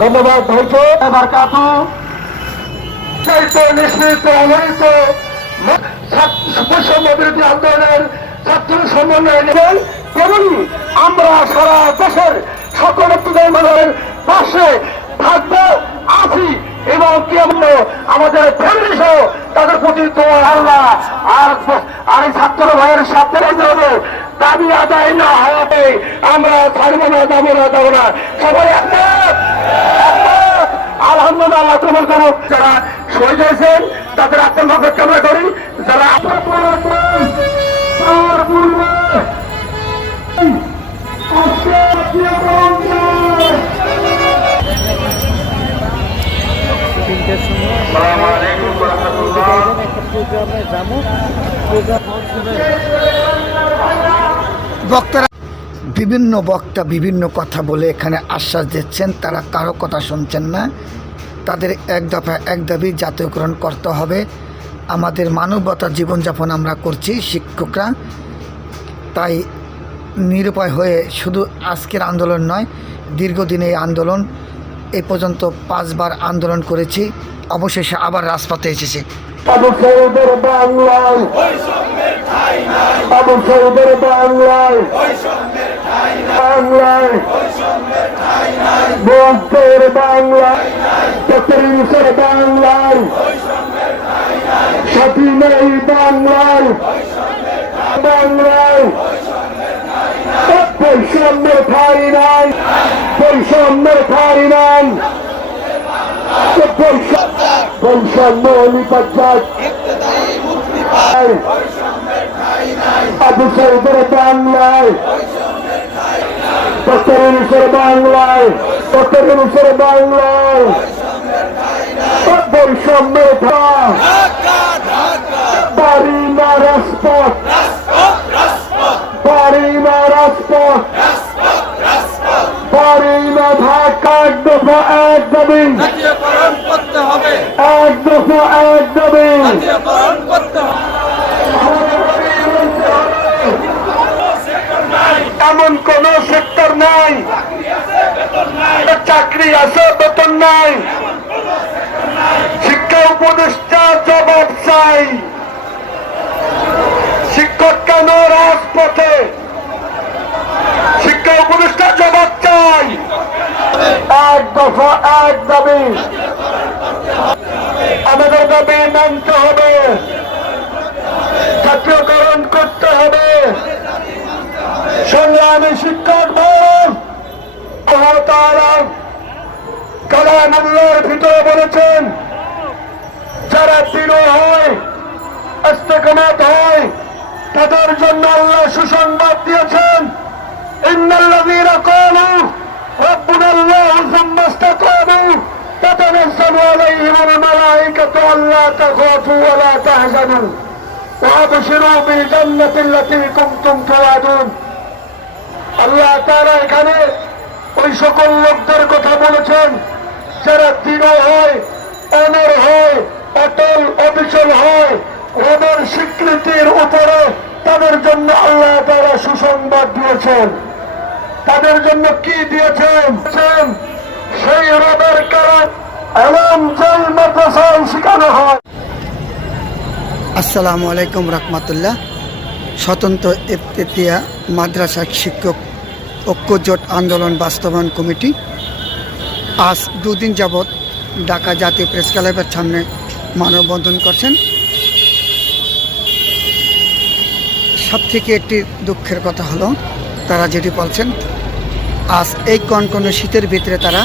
ধন্যবাদ ভাইকে বারকাতু নিশ্চিত অবহিত বৈষম্য বিরোধী আন্দোলনের ছাত্র সমন্বয় নেবেন। তেমনি আমরা সারা দেশের সকল প্রজন্মের পাশে থাকবো, আছি এবং কেমন আমাদের ফ্যামিলি সহ তাদের প্রতি তোমার আল্লাহ আর এই ছাত্র ভাইয়ের সাথে হবে দাবি আদায় না হবে আমরা ছাড়বো না, যাবো না সবাই একমত। আলহামদুলিল্লাহ কবুল করুক। যারা শহীদ হয়েছেন তাদের আত্মভাবে কামনা করি। যারা বক্তারা বিভিন্ন বক্তা বিভিন্ন কথা বলে এখানে আশ্বাস দিচ্ছেন, তারা কারো কথা শুনছেন না। তাদের এক দফা এক দাবি জাতীয়করণ করতে হবে। আমাদের মানবতা জীবনযাপন আমরা করছি শিক্ষকরা, তাই নিরুপায় হয়ে শুধু আজকের আন্দোলন নয়, দীর্ঘদিন এই আন্দোলন এই পর্যন্ত 5 বার আন্দোলন করেছি, অবশেষে আবার রাজপথে এসেছি। আবু সাইদের বাংলায় আবু সাইদের বাংলায় বাংলায় বৌদ্ধের বাংলায় চতুর্থের বাংলায় স্বাধীনের বাংলায় বাংলায় বৈষম্যের ঠাই নাই, বৈষম্যের ঠাই নাই, বৈষম্য নিপজ্জাত আবু সাইদের বাংলায় চতুর্থের বাংলায় চতুর্থের বাংলায় বৈষম্যের ঠাই বাড়ি না রাজপথ, বাড়ি না রাজপথ, বাড়ি না ঢাকা। এক দফা এক দাবি, এক দফা এক দাবি। এমন কোন সেক্টর নাই, চাকরি আছে বেতন নাই, শিক্ষা উপদেষ্টার জবাব চাই। শিক্ষক কেন রাজপথে? শিক্ষা উপদেষ্টার জবাব চাই। এক দফা এক দাবি, আমাদের দাবি মানতে হবে, জাতীয়করণ করতে হবে। সংগ্রামী শিক্ষক কালামুল্লাহর ভিতরে বলেছেন, যারা দৃঢ় হয় ইস্তেকামাত হয় তাদের জন্য আল্লাহ সুসংবাদ দিয়েছেন। ইন্নাল্লাযীনা ক্বালু রাব্বুনাল্লাহু সুম্মা ইসতাকামু তাতানাজ্জালু আলাইহিমুল মালায়েকাতু আল্লা তাখাফু ওয়া লা তাহজানু ওয়া আবশিরু বিল জান্নাতিল্লাতী কুনতুম তুআদুন। আল্লাহ তাআলা এখানে ওই সকল লোকদের কথা বলেছেন যারা দৃঢ় হয়, অনর হয়, অটল অবিচল হয় রবের স্বীকৃতির উপরে। তাদের জন্য আল্লাহ তাআলা সুসংবাদ দিয়েছেন। তাদের জন্য কি দিয়েছেন? সেই রবের কারণ এলম যেই মাদ্রাসায় শেখানো হয়। আসসালামু আলাইকুম রহমতুল্লাহ। স্বতন্ত্র ইফতেতিয়া মাদ্রাসা শিক্ষক ঐক্যজোট আন্দোলন বাস্তবায়ন কমিটি আজ 2 দিন যাবৎ ঢাকা জাতীয় প্রেস ক্লাবের সামনে মানববন্ধন করছেন। সবথেকে একটি দুঃখের কথা হলো, তারা যেটি বলছেন, আজ এই কনকনে শীতের ভিতরে তারা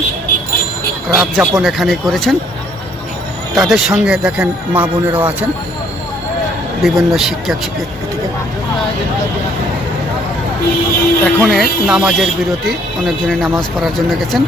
রাত যাপন এখানে করেছেন। তাদের সঙ্গে দেখেন মা বোনেরাও আছেন, বিভিন্ন শিক্ষক শিক্ষার্থী থেকে। এখন নামাজের বিরতি, অনেকজনে নামাজ পড়ার জন্য গেছেন।